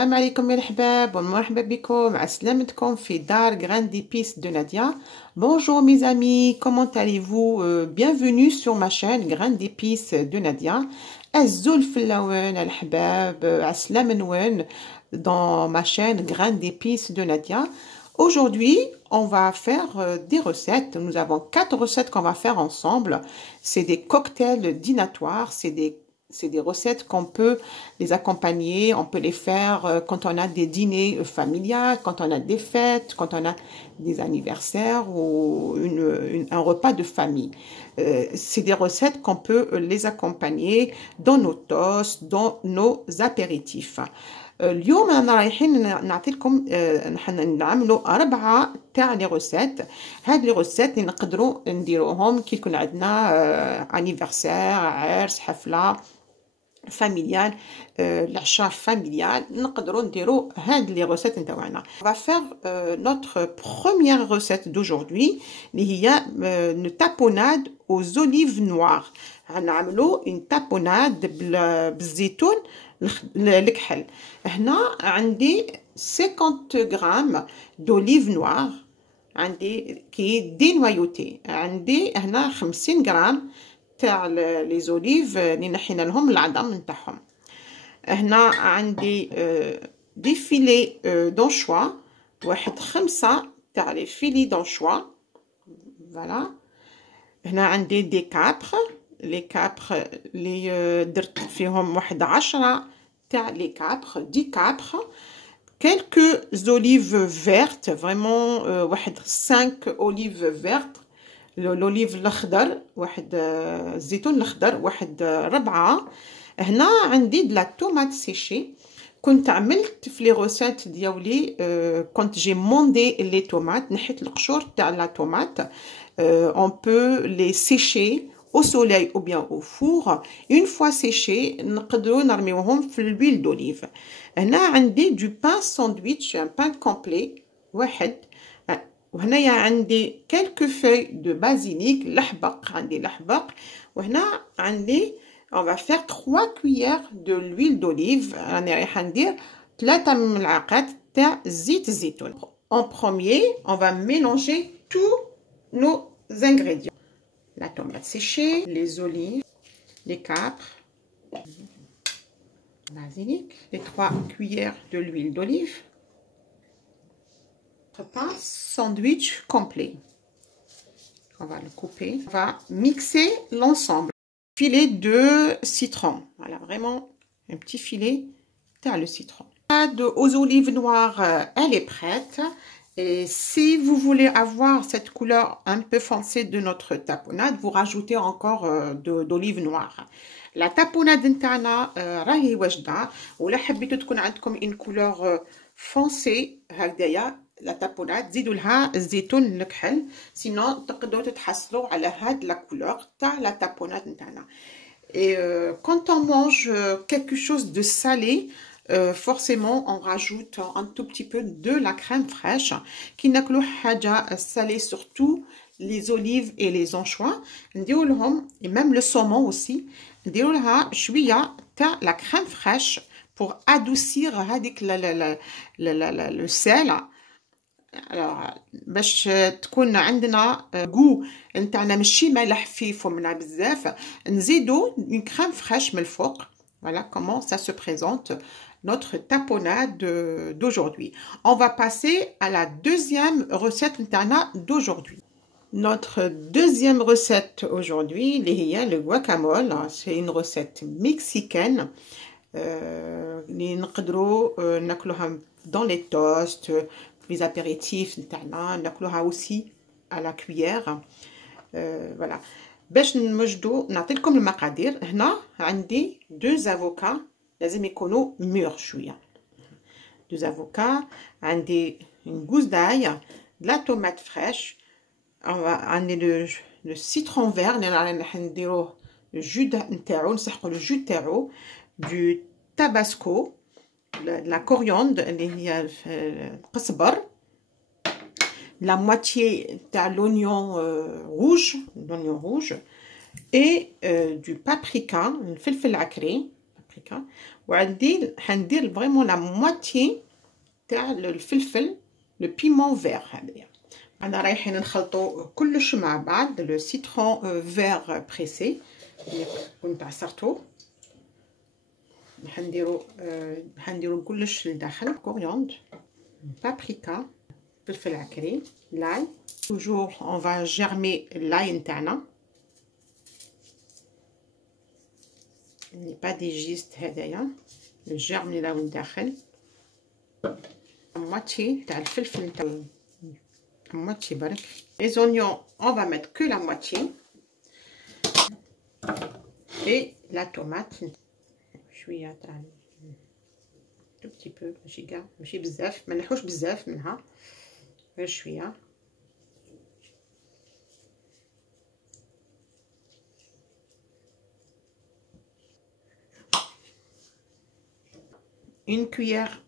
السلام عليكم يا الحباب ومرحبا بكم على سلامتكم في دار Graines d'épices de Nadia. Bonjour mes amis, comment allez-vous? Bienvenue sur ma chaîne Graines d'épices de Nadia. الزول في اللون الحباب عسلامة نوين dans ma chaîne Graines d'épices de Nadia. Aujourd'hui, on va faire des recettes. Nous avons 4 recettes qu'on va faire ensemble. C'est des cocktails dînatoires, c'est des recettes qu'on peut les accompagner, on peut les faire quand on a des dîners familiaux, quand on a des fêtes, quand on a des anniversaires ou un repas de famille. C'est des recettes qu'on peut les accompagner dans nos toasts, dans nos apéritifs. اليوم انا رايحين نعطيكم نعملوا 4 تاع لي روسيت. هاد لي روسيت اللي نقدروا نديروهم كي يكون عندنا انيفرسير، عرس، حفله familial, l'achat familial, نقدروا نديروا هاد لي روسيت نتاعنا. On va faire notre première recette d'aujourd'hui اللي هي une tapenade aux olives noires. غنعملوا une tapenade بالزيتون الكحل. هنا عندي 50 غرام d'olives noires، عندي كي دي نوايوتي، عندي هنا 50 غرام تاع لي زوليف اللي نحينا لهم العظم نتاعهم. هنا عندي دي فيلي دونشوا، واحد 5 تاع لي فيلي دونشوا، فوالا. هنا عندي دي كابخ، لي كابخ اللي درت فيهم واحد 10 تاع لي كابخ، دي كابخ. quelques olives vertes، vraiment واحد 5 olives vertes. l'olive الاخضر، واحد الزيتون الاخضر، واحد 4. هنا عندي de la tomate séchée. كنت عملت في لي روسيت ديالي كنت جي موندي لي طوماط، نحيت القشور تاع لا طوماط. on peut les sécher au soleil ou bien au four. une fois séchés نقدروا نرميوهم في l'huile d'olive. هنا عندي du pain sandwich، un pain complet واحد. وهنايا عندي quelques feuilles de basilic، لحبق، عندي لحبق. وهنا عندي on va faire 3 cuillères de l'huile d'olive. راني رايحه ندير 3 ملعقات تاع زيت الزيتون. en premier on va mélanger tous nos ingrédients: la tomate séchée, les olives, les capres, basilic, les 3 cuillères de l'huile d'olive. Pain sandwich complet. On va le couper. On va mixer l'ensemble. Filet de citron. Voilà, vraiment un petit filet de le citron. Aux olives noires, elle est prête. Et si vous voulez avoir cette couleur un peu foncée de notre tapenade, vous rajoutez encore d'olives noires. La tapenade نتاعنا راهي واجدة، ولا حبيتوا تكون عندكم une couleur foncée هكذايا لا تابونات زيدوا لها الزيتون الكحل، سينو تقدروا تتحصلوا على هاد لا كولور تاع لا تابونات نتاعنا. et quand on mange quelque chose de salé, forcément on rajoute un tout petit peu de la crème fraîche. كي ناكلوا حاجه salée, surtout les olives et les anchois، نديروا لهم et même le saumon aussi، نديروا لها شويه تاع la crème fraîche pour adoucir هذيك le sel. alors باش تكون عندنا جو نتاعنا ماشي مالح فيه فمنا بزاف، نزيدو une crème fraîche من الفوق. voilà comment ça se présente notre tapenade d'aujourd'hui. On va passer à la deuxième recette نتاعنا d'aujourd'hui. Notre deuxième recette aujourd'hui اللي هي le guacamole. c'est une recette mexicaine اللي نقدروا ناكلوها dans les toasts، les apéritifs نتاعنا، ناكلوها aussi à la cuillère. voilà. باش نوجدوا نعطي لكم المقادير. هنا عندي 2 افوكا لازم يكونوا مور شويه، 2 افوكا، عندي une gousse d'ail، de la tomate fraîche، عندي le citron vert اللي راح نديروه الجو نتاعو، نسحقوا الجو تاعو، du tabasco، la coriandre اللي هي القزبر، la moitié تاع l'oignon rouge et du paprika، الفلفل العكري، paprika. وعندي حندير فريمون لا مواتي تاع الفلفل لو بيمون فير هذايا. انا رايحين نخلطوا كلش مع بعض. لو سيترون فير بريسي اللي كنت عصرته حنديروا كلش لداخل. كورياندر، بابريكا، فلفل عكري، لاي. توجور اون فا جيرمي اللاي نتاعنا ني با دي جيست هذايا الجيرم اللي راهو لداخل. مواتي تاع الفلفل نتاع moitié برك. Les oignons, on va mettre que la moitié. Et la tomate, شوية تاع tout petit peu ماشي ماشي بزاف، ما نلحوش بزاف منها، غير شوية. Une cuillère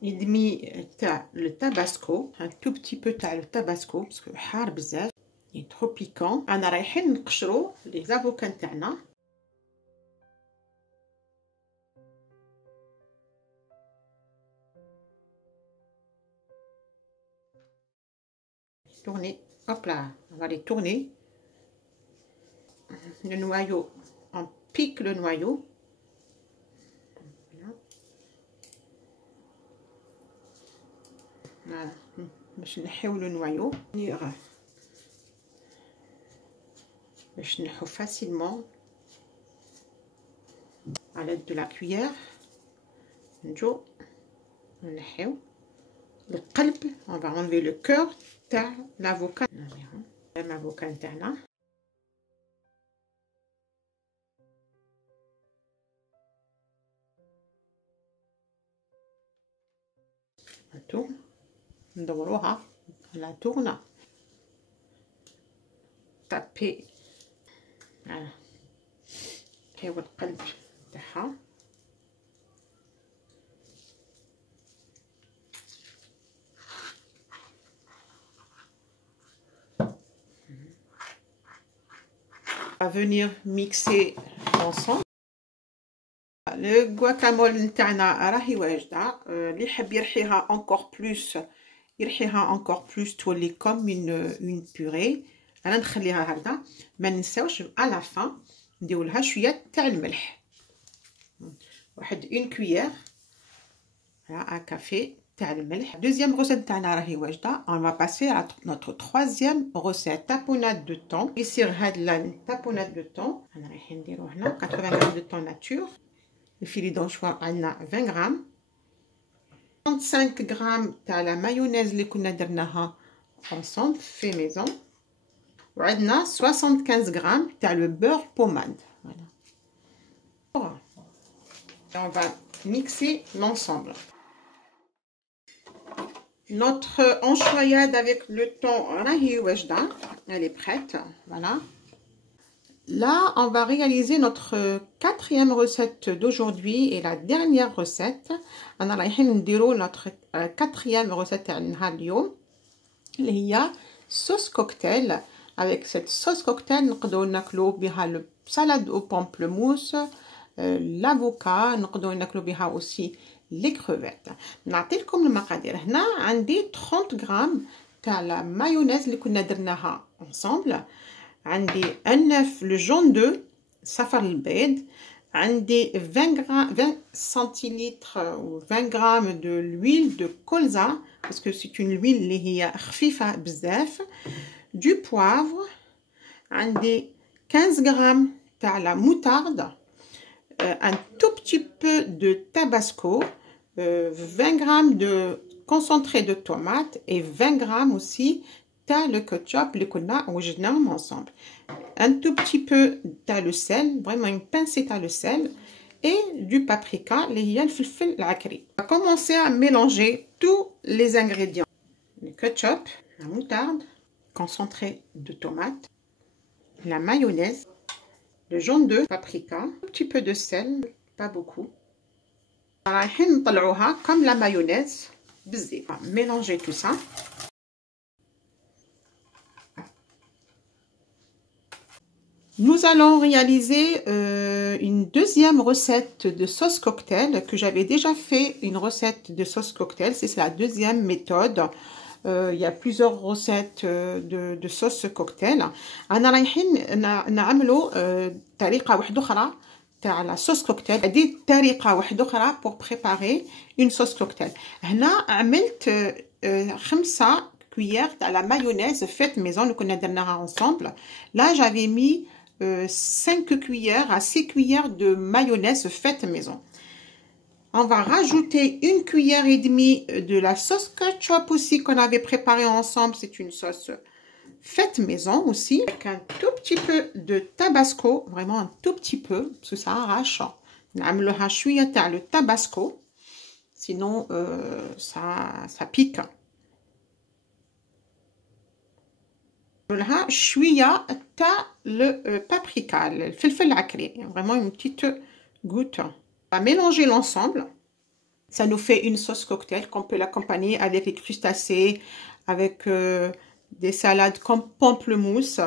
et demi تاع le tabasco, un tout petit peu تاع le tabasco parce que حار بزاف، il est trop piquant. انا رايحين نقشروا لي زافوكا تاعنا. tourner, hop là, on va les tourner. Le noyau, on pique le noyau. Voilà, باش نحيو لو نوايو باش نحو facilement à l'aide de la cuillère. نجو نحيو القلب. on va enlever le cœur تاع l'avocat. l'avocat نتاعنا نتو ندوروها على tourne. تابي فوالا نحيو القلب تاعها. On va venir mixer ensemble. Le guacamole نتاعنا راهي واجدة. اللي يحب يرحيها encore plus تولي comme une purée. انا نخليها هكذا. ما ننساوش à la fin نديروا لها شويه تاع الملح. واحد une cuillère à café تاع الملح. Deuxième recette تاعنا راهي واجده. On va passer à notre troisième recette, tapenade de thon. يصير هاد لا tapenade de thon انا رايحين نديرو هنا 80 غرام de thon nature. الفيلي دونشوا عندنا 20 غرام. 35 غرام تاع لا مايونيز اللي كنا درناها ensemble في maison. وعندنا 75 غرام تاع le beurre pommade. Voilà. On va mixer l'ensemble. Notre enchoyade avec le thon راهي واجدة. Elle est prête. Voilà. Là, on va réaliser notre quatrième recette d'aujourd'hui et la dernière recette. أنا رايحين نديرو notre quatrième recette تاع نهار اليوم اللي هي sauce cocktail. Avec cette sauce cocktail نقدروا ناكلو بها salade au pamplemousse, l'avocat, نقدروا ناكلو بها aussi les crevettes. نعطيكم المقادير. هنا عندي 30 غرام تاع لا مايونيز اللي كنا درناها ensemble. عندي un œuf le jaune d'œuf صفر البيض. عندي 20 centilitres ou 20 grammes de l'huile de colza parce que c'est une huile اللي هي خفيفة بزاف. Du poivre. عندي 15 grammes تاع la moutarde. Un tout petit peu de tabasco. 20 grammes de concentré de tomate et 20 grammes aussi تاع le ketchup اللي كنا وجدناهم ensemble. Un tout petit peu تاع le sel, vraiment une pincée تاع le sel et du paprika اللي هي الفلفل العكري. On va commencer à mélanger tous les ingrédients. Le ketchup, la moutarde, concentré de tomate, la mayonnaise, le jaune d'œuf, paprika, un petit peu de sel, pas beaucoup. رايحين نطلعوها comme la mayonnaise بالزيت. Mélanger tout ça. Nous allons réaliser une deuxième recette de sauce cocktail que j'avais déjà fait une recette de sauce cocktail. C'est la deuxième méthode. Il y a plusieurs recettes de sauce cocktail. أنا رايحين نعملوا طريقة واحدة أخرى تاع la sauce cocktail. هذه طريقة واحدة أخرى pour préparer une sauce cocktail. هنا عملت 5 cuillères à la mayonnaise faite maison. Nous connaissons ensemble. Là, j'avais mis 5 cuillères à 6 cuillères de mayonnaise faite maison. On va rajouter 1 cuillère et demie de la sauce ketchup aussi qu'on avait préparée ensemble. C'est une sauce faite maison aussi. Avec un tout petit peu de tabasco, vraiment un tout petit peu, parce que ça arrache. On va mettre le tabasco, sinon ça pique. نعملها شويه تاع le paprika الفلفل العكري vraiment une petite goutte. On va mélanger l'ensemble. Ça nous fait une sauce cocktail qu'on peut l'accompagner avec les crustacés, avec des salades comme pamplemousse,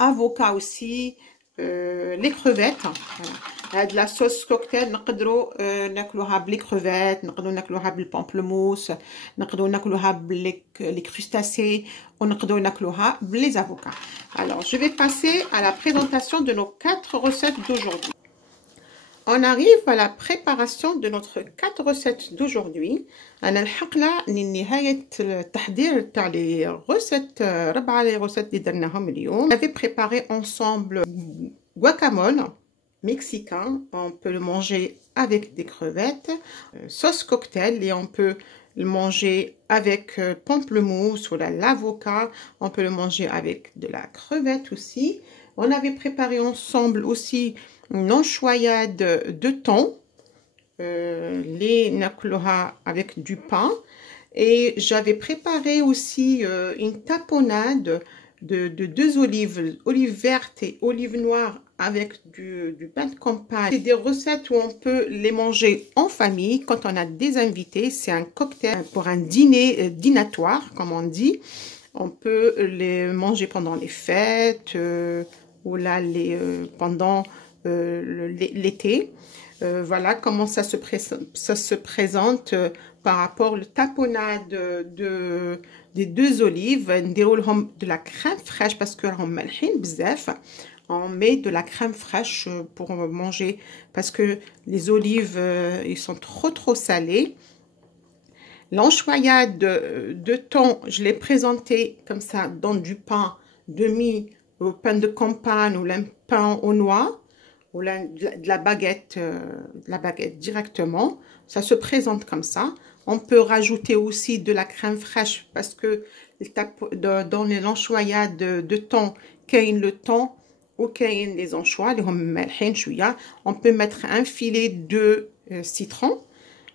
avocat aussi, les crevettes. Voilà. De la sauce cocktail نقدروا ناكلوها بلي crevettes, نقدروا ناكلوها بالpamplemousse, نقدروا ناكلوها بلي crustacés, ونقدروا ناكلوها بلي avocats. Alors, je vais passer à la présentation de nos 4 recettes d'aujourd'hui. On arrive à la préparation de notre 4 recettes d'aujourd'hui. أنا لحقنا لنهاية التحضير تاع les recettes 4 recettes اللي درناهم اليوم. On avait préparé ensemble guacamole mexicain. On peut le manger avec des crevettes. Sauce cocktail et on peut le manger avec pamplemousse ou l'avocat. On peut le manger avec de la crevette aussi. On avait préparé ensemble aussi une enchoyade de thon, les nakloha avec du pain, et j'avais préparé aussi une tapenade de 2 olives, olives vertes et olives noires avec du pain de campagne. C'est des recettes où on peut les manger en famille quand on a des invités. C'est un cocktail pour un dîner dînatoire comme on dit. On peut les manger pendant les fêtes ou là pendant l'été. Voilà comment ça se présente par rapport au tapenade des 2 olives. De la crème fraîche parce que on met de la crème fraîche pour manger parce que les olives ils sont trop salés. L'enchoyade de thon, je l'ai présenté comme ça dans du pain demi au pain de campagne ou un pain aux noix ou de la baguette directement. Ça se présente comme ça. On peut rajouter aussi de la crème fraîche parce que dans l'enchoyade de thon, le thon ou les anchois, on peut mettre un filet de citron.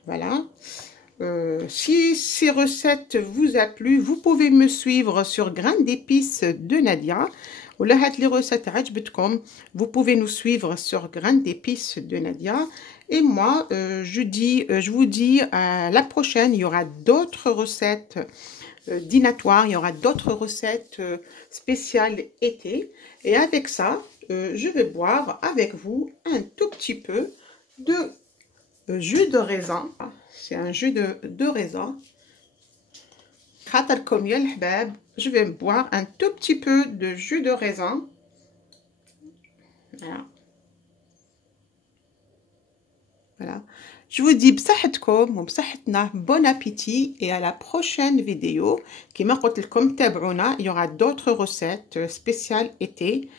Voilà. Si ces recettes vous a plu, vous pouvez me suivre sur Graines d'épices de Nadia. Les recettes vous pouvez nous suivre sur Graines d'épices de Nadia. Et moi, je vous dis à la prochaine. Il y aura d'autres recettes dînatoires, il y aura d'autres recettes spéciales été. Et avec ça, je vais boire avec vous un tout petit peu de jus de raisin. C'est un jus de raisin. Je vais boire un tout petit peu de jus de raisin. Voilà. Voilà. Je vous dis بصحتكم وبصحتنا bon appétit et à la prochaine vidéo. كما قلت لكم تابعونا, il y aura d'autres recettes spéciales été.